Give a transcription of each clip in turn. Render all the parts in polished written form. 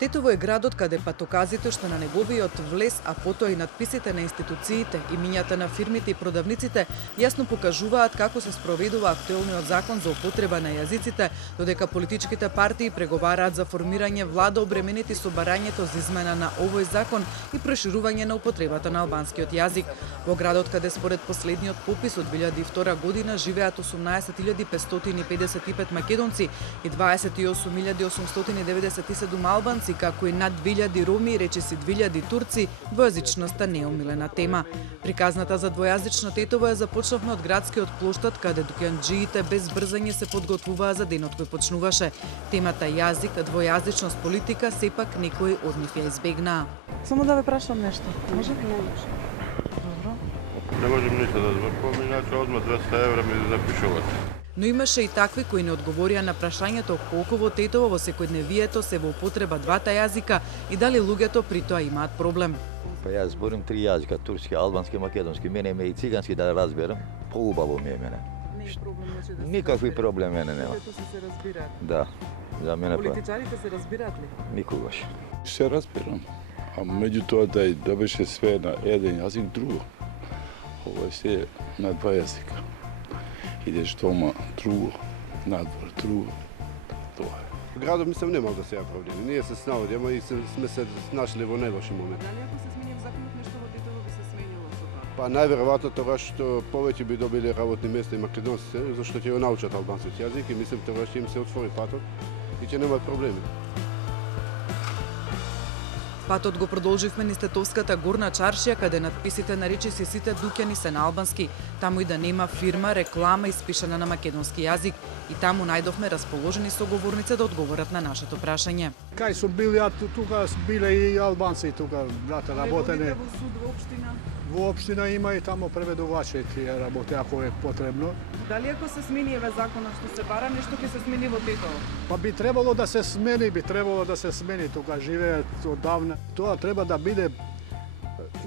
Тетово е градот каде патоказите што на неговиот влез, а потоа и надписите на институциите, имињата на фирмите и продавниците јасно покажуваат како се спроведува актуелниот закон за употреба на јазиците, додека политичките партии преговараат за формирање влада обременети со барањето за измена на овој закон и проширување на употребата на албанскиот јазик. Во градот каде според последниот попис од 2002 година живеат 18.555 македонци и 28.897 албанци, како и над 2000 роми и речиси 2000 турци, двојазичноста не е омилена тема. Приказната за двојазично Тетово ја започнавме од градскиот плоштад, каде дуканџиите без брзање се подготвуваа за денот кој почнуваше. Темата јазик, двојазичност, политика, сепак некои од нив ја избегнаа. Само да ве прашам нешто. Може? Не може. Добро. Не можем ништо да зборувам, иначе одма 200 евра ми запишуват. Но имаше и такви кои не одговорија на прашањето колку во Тетово во секојдневието се во употреба двата јазика и дали луѓето при тоа имаат проблем. Па јас зборам три јазика, турски, албански, македонски. Мене ме и цигански да разберам, поубаво ми е мене. Не е проблем, значи да се Никакви проблеми мене нема. луѓето се разбираат. Да, за мене па Политичарите се разбираат ли? никогаш. Се разбирам. А меѓутоа да беше све на еден јазик, друго. Ова е се на два јазика. Идеш дома, друго, надвор, друго. Тоа е. Градот мислам немал да се ја проблеми. Ние се снаоѓаме и сме се нашли во најлоши момент. Дали ако се смени законот нешто во Тетово би се сменило со тоа? Па најверојатно тоа што повеќе би добили работни места и македонците, зашто ќе го научат албанскиот јазик и мислам тоа ќе им се отвори патот и ќе немаат проблеми. Патот го продолживме низ Тетовската горна чаршија, каде надписите на речиси сите дуќани се на албански. Таму и да нема фирма, реклама испишана на македонски јазик. И таму најдовме расположени соговорници да одговорат на нашето прашање. Кај сум бил ја тука, биле и албанци тука, брате, работене. Во суд во општина? Во општина има и тамо преведувачи тие работи ако е потребно. Дали ако се смени еве законот што се бара, нешто ќе се смени во Тетово? Па би требало да се смени, тука живеат одавна. Тоа треба да биде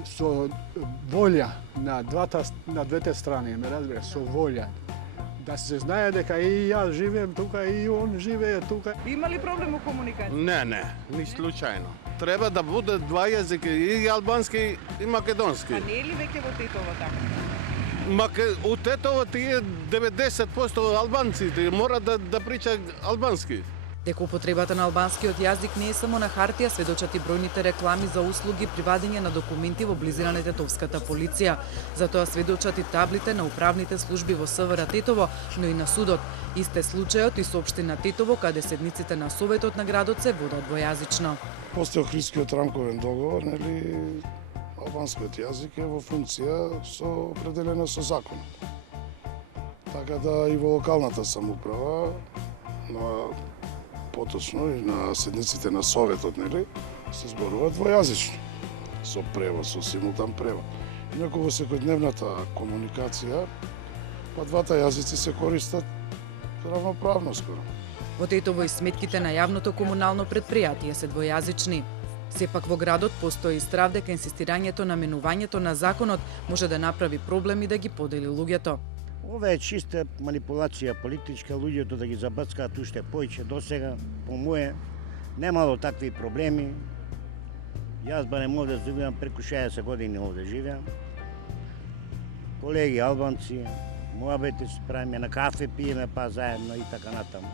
со волја на двете страни, ме разбира, со волја. Да се знае дека и јас живеем тука и он живее тука. Има ли проблем во комуникација? Не, ни случајно. Треба да буде два јазика, и албански и македонски. А не е ли веќе во Тетово така? У Тетово тие 90% албанци мора да прича албански. Дека употребата на албанскиот јазик не е само на хартија, сведочат и бројните реклами за услуги при вадење на документи во близина на Тетовската полиција. Затоа сведочат и таблите на управните служби во СВР Тетово, но и на судот. Исте случајот и со општина Тетово, каде седниците на советот на градот се водат двојазично. После Охридскиот рамковен договор, нели, албанскиот јазик е во функција со определена со закон. Така да и во локалната самоуправа, поточно и на седниците на советот, нели, се зборува двојазично, со превод, со симултан превод. Инаку во секојдневната комуникација, па двата јазици се користат равноправно скоро. Во Тетово и сметките на јавното комунално предпријатие се двојазични. Сепак во градот постои страв дека инсистирањето на менувањето на законот може да направи проблем и да ги подели луѓето. Ова е чиста манипулација политичка, луѓето да ги забрцкаат уште поиќе досега, по мое, немало такви проблеми. Јас барем овде живеам, преку 60 години овде живеам. Колеги албанци, муабети се правиме на кафе, пиеме па заедно и така натаму.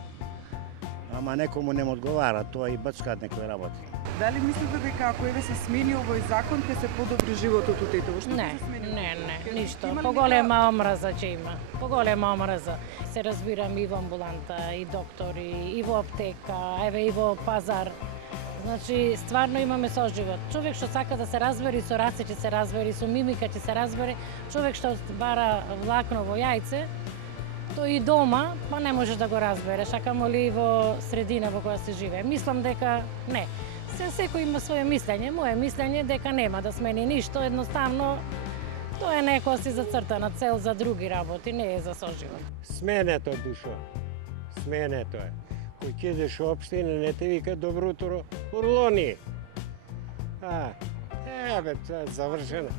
Ама некому не му одговара, тоа и бацкаат некои работи. Дали мислите дека ако еве се смени овој закон ќе се подобри животот у Тетово? Што ќе се смени? Не, ништо. Поголема омраза ќе има. Поголема омраза. Се разбирам и во амбуланта, и доктори, и во аптека, еве и во пазар. Значи, стварно имаме соживот. Човек што сака да се разбери со раце, ќе се разбери, со мимика ќе се разбери. Човек што бара влакно во јајце, тој и дома, па не можеш да го разбереш, а камоли и во средина во која се живее. Мислам дека не. Секој има своје мислење. Моје мислење дека нема да смени ништо, едноставно тоа е некоја си зацртана цел за други работи, не е за соживот. Сменето, душо. Сменето е. Кој ќе идеш во општина, не те вика добро утро, урлони. Тоа е завршено.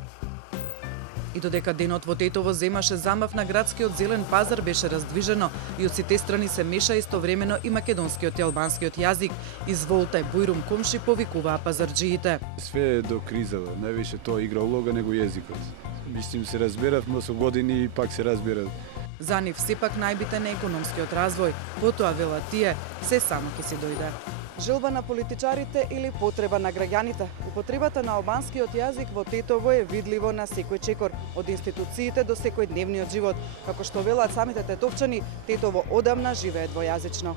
И додека денот во Тетово земаше замав на градскиот зелен пазар беше раздвижено и од сите страни се меша истовремено и македонскиот и албанскиот јазик. Изволте, бујрум комши повикуваа пазарџиите. Све е до кризава, највише тоа игра улога него језикот. Мислим се разберавме со години и пак се разберат. За нив сепак најбитен е економскиот развој, потоа велат тие, се само ќе се дојде. Желба на политичарите или потреба на граѓаните? Употребата на албанскиот јазик во Тетово е видливо на секој чекор, од институциите до секојдневниот живот. Како што велат самите тетовчани, Тетово одамна живее двојазично.